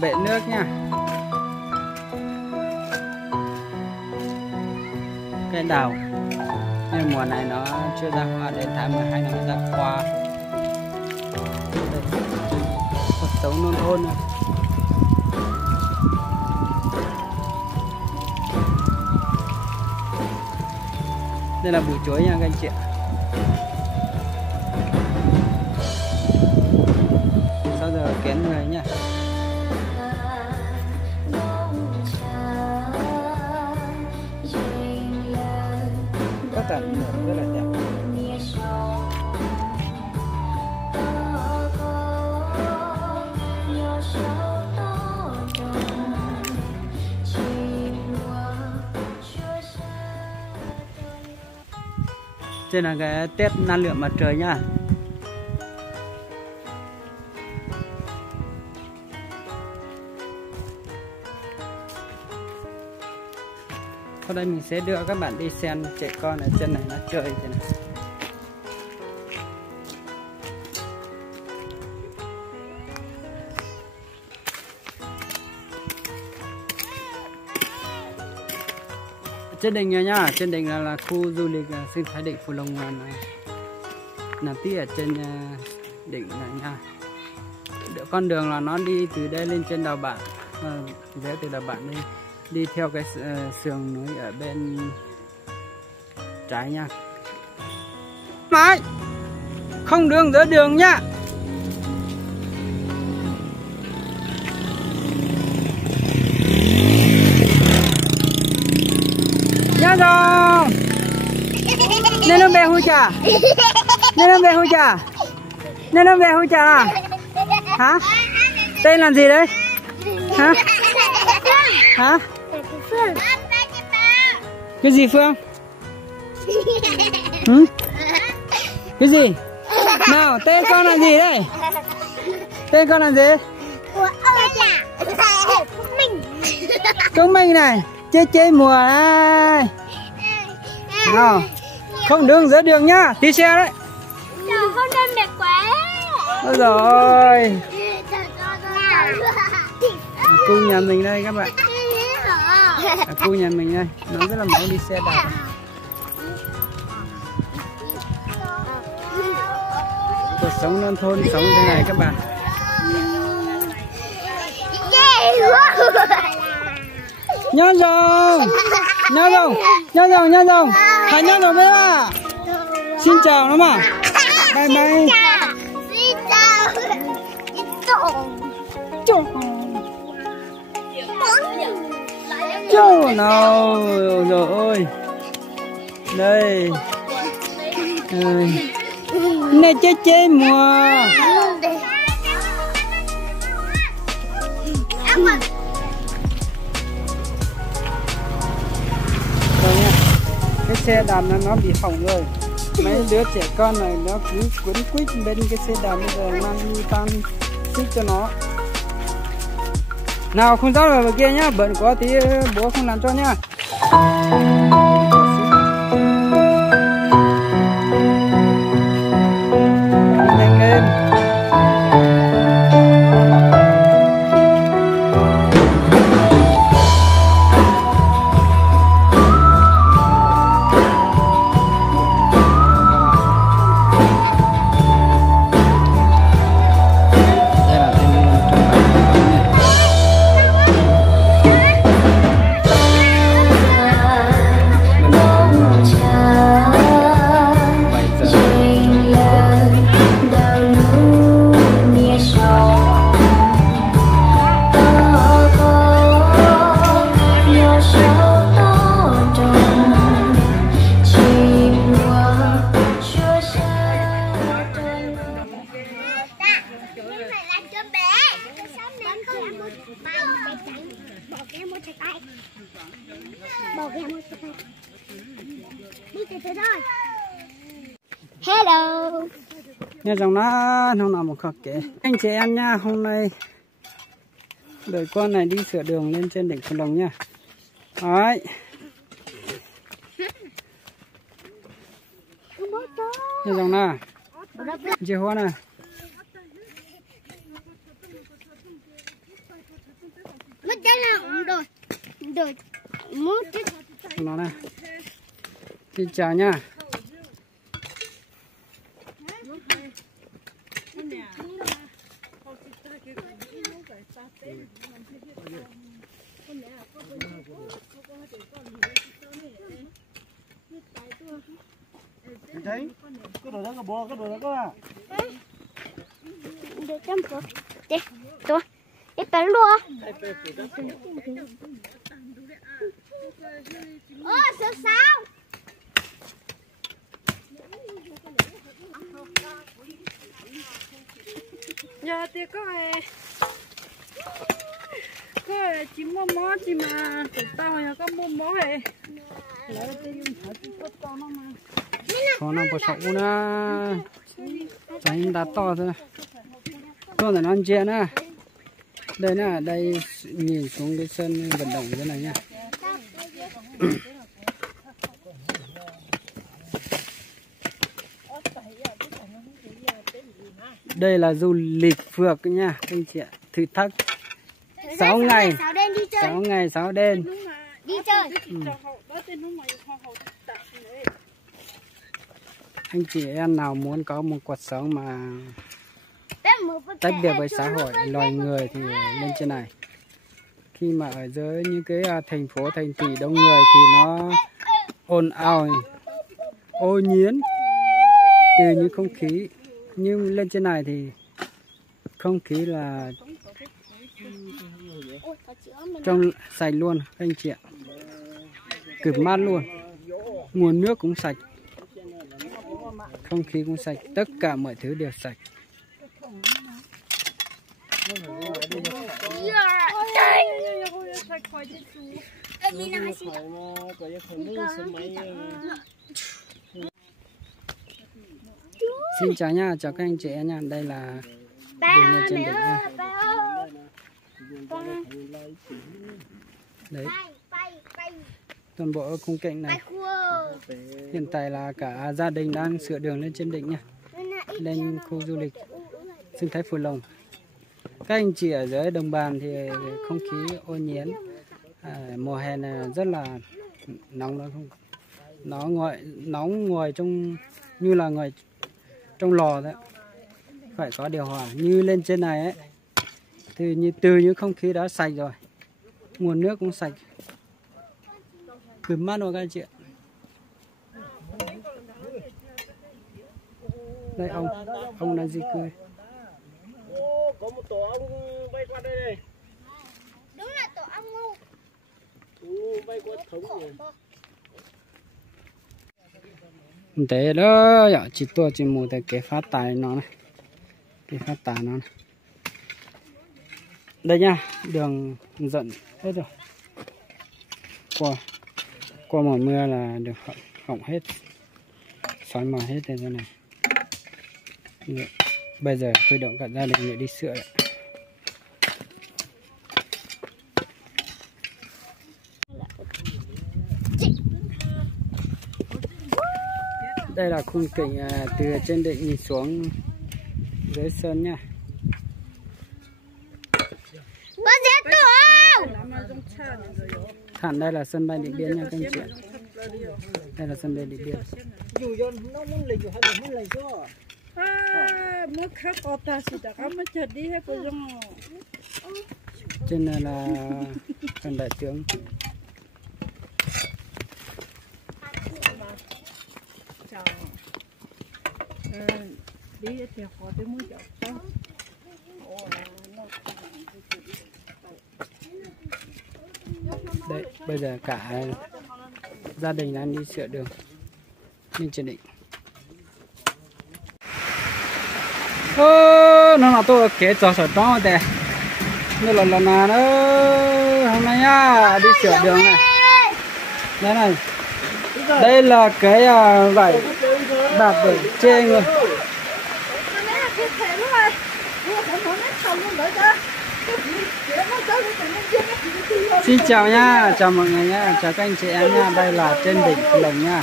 Bể nước nha. Cây đào nhưng mùa này nó chưa ra hoa, đến tháng 12 nó mới ra hoa. Cuộc sống nông thôn này. Đây là bụi chuối nha các anh chị ạ. Sau giờ kén người nha. Các tản rất là đẹp. Đây là cái tép năng lượng mặt trời nha. Sau đây mình sẽ đưa các bạn đi xem trẻ con ở trên này nó chơi thế này. Trên đỉnh này nhá, trên đỉnh là khu du lịch sinh thái đỉnh Phù Long nằm tí ở trên đỉnh này nha. Con đường là nó đi từ đây lên trên đào Bạn, rẽ từ đào Bạn đi theo cái sườn núi ở bên trái nha. Mãi không đường giữa đường nhá. Nhá rồi. Nên nó về hôi trà. Nên nó về hôi trà. Nên nó về hôi trà. Hả? Tên là gì đấy? Hả? Hả? Phương. Cái gì Phương? Ừ? Cái gì? Nào, tên con là gì đây? Tên con là gì? Công Minh này. Chơi mùa này. Nào, không đường giữa đường nhá, tí xe đấy. Không nên mệt quá. Ôi rồi. Khu nhà mình đây các bạn. Khu nhà mình đây, nó rất là máu đi xe đạp. Cuộc sống nông thôn sống thế này các bạn. Nhớ rồi, nhớ rồi, nhớ rồi, nhớ rồi. Hãy nhớ rồi với bà. Xin chào nó mà. Bye bye. Xin chào. Trời nào rồi ơi. Đây. Này chơi mùa. Rồi nha. Cái xe đạp nó bị hỏng rồi. Mấy đứa trẻ con này nó cứ quấn quýt bên cái xe đạp, bây giờ mang đi tan xích cho nó. Nào không rõ rồi kia nhá, bận quá tí bố không làm cho nhá. Nhanh lên. Hello. Nghe rằng nó không nào một khắc kể. Anh chị em nha, hôm nay đợi con này đi sửa đường lên trên đỉnh Phù Long nha. Đấy. Nghe rằng nào. Chị Hoa này. Rồi muốn chứ. Nó này. Xin chào nha. Thấy cái đồ đó có bò, cái đồ đó có à? Được chăm phở. Đi, tôi. Đi bán luôn. Ôi, sao? Dạ thì có chỉ mua mó chỉ mà tụi tao nhà có mua mó ấy lấy tôi dùng thử chút tốt con nó mà Có nó bột sậu nó tránh đá to thôi. Con này nó ăn chè nè. Đây nè, đây nhìn xuống cái sân vận động thế này nha. Đây là du lịch phượt nha các anh chị ạ. Thử thách 6 ngày. 6 đêm đi chơi. 6 ngày 6 đêm. Đi chơi. Anh chị em nào muốn có một cuộc sống mà tách biệt với xã hội loài người thì lên trên này. Khi mà ở dưới những cái thành phố thành thị đông người thì nó ồn ào, ô nhiễm từ những không khí. Nhưng lên trên này thì không khí là trong sạch luôn các anh chị ạ. Cực mát luôn. Nguồn nước cũng sạch. Không khí cũng sạch, tất cả mọi thứ đều sạch. Xin chào nha, chào các anh chị em nha. Đây là đường lên trên đỉnh nha. Đấy, toàn bộ khung cảnh này. Hiện tại là cả gia đình đang sửa đường lên trên đỉnh nha. Lên khu du lịch sinh thái Phù Lồng. Các anh chị ở dưới đồng bằng thì không khí ô nhiễm. Mùa hè này rất là nóng, đó không? Nóng ngồi trong như là ngồi trong lò đấy. Phải có điều hòa như lên trên này ấy. Từ những không khí đó sạch rồi. Nguồn nước cũng sạch. Cực mát rồi các anh chị ạ. Đây ông đang di cư. Có một tổ ong bay qua đây này. Đúng là tổ ong ngu. Bay qua thống rồi. Thế đó, chỉ tôi chỉ một cái phát tài nó này. Cái phát tài nó này. Đây nha, đường dẫn hết rồi. Qua mùa mưa là được hỏng hết. Xói mòn hết thế này. Bây giờ huy động cả gia đình để đi sửa đấy. Đây là khung cảnh từ trên đỉnh nhìn xuống dưới sơn nha. Có giết tụi. Hẳn đây là sân bay Điện Biên nha các anh chị. Đây là sân bay Điện Biên. Dù cho nó muốn lấy dù hay là muốn lấy cho. mới khác có ta chỉ đã mới chờ đi hết cô giống trên này là phần đại tướng. chào đi thì họ tới mới chợ đó. Đấy, bây giờ cả gia đình đang đi sửa đường lên trên đỉnh. Nó là tôi kế trò sở đó đây. Đây là lần nào đó hôm nay nhá, đi sửa đường này. Đây này. Đây là cái vải bạt để che người. Xin chào nha, chào mọi người nha, chào các anh chị em nha. Đây là trên đỉnh Phù Lồng nha.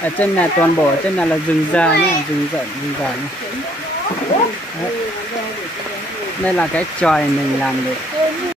Ở trên này toàn bộ, trên này là rừng già nha, rừng già nha. Đấy. Đây là cái chòi mình làm được.